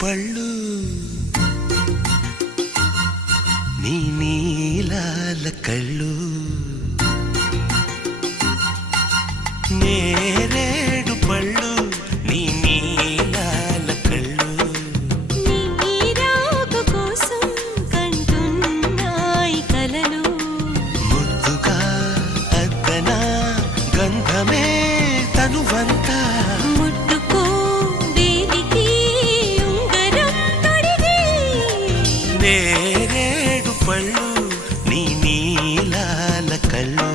పళ్ళు నీ నీలాల కళ్ళు నేరేడు పళ్ళు నీ నీలాల కళ్ళు నీ రాక కోసం కంటున్నాయి కలలు ముద్దుగా అద్దనా గంధమే తనువంతా ముట్టుకో వేలికి ఉంగరం తొడిగి నేరేడు పళ్ళు నీ నీలాల కళ్ళు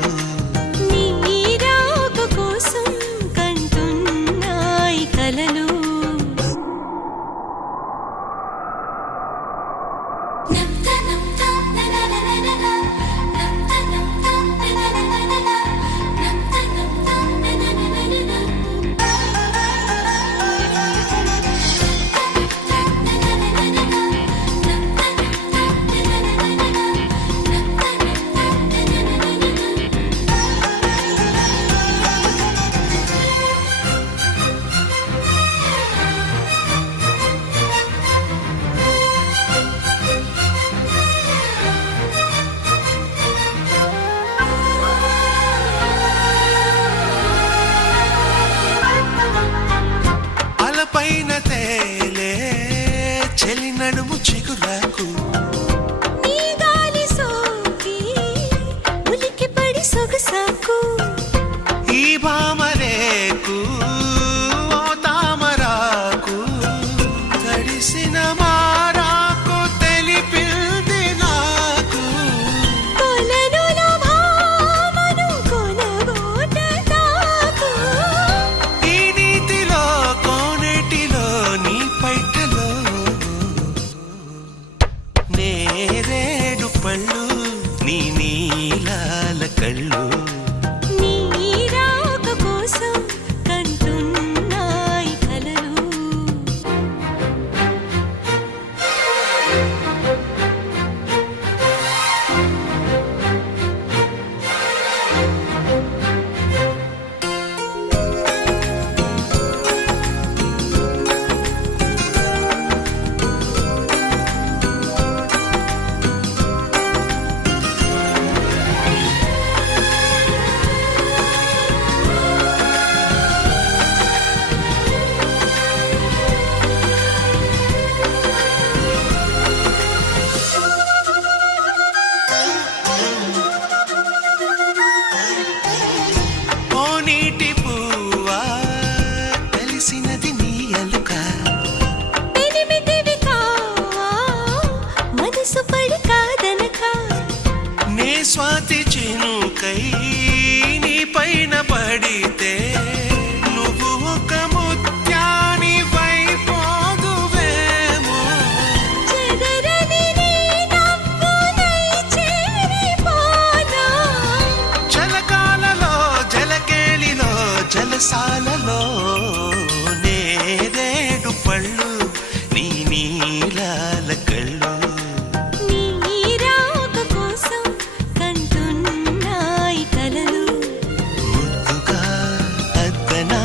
నీ రాక కోసం కంటున్నాయి కలలు అలపైన తేలే చెలి నడుము చిగురాకు నీ గాలి సోకి ఉలికి పడి సొగసాకు ఈ భామరేకు ఓ తామరాకు తడిసిన మారాకు తెలిపింది నాకు కొలనులో భామను కొనగోట తాకు ఈ నీతిలో కోనేటిలో నీ పైటలో నేరేడు పళ్ళు నీ నీలాల కళ్ళు నీ రాక కోసం కంటున్నాయి కలలు ఓ నీటి పువ్వా తెలిసినది నీ అలుక పెనిమిటివి కావా మనసు పడి కాదనక నే స్వాతి చినుకై నీ పైన పడితే నువ్వు ఒక ముత్యాని వైపోదువేమో చెదరని నీ నవ్వునై చేరిపోనా జలకాలలో జలకేళిలో జలసాలలో నేరేడు పళ్ళు నీ నీలాల కళ్ళు నీ రాక కోసం కంటున్నాయి కలలు ముద్దుగా అద్దనా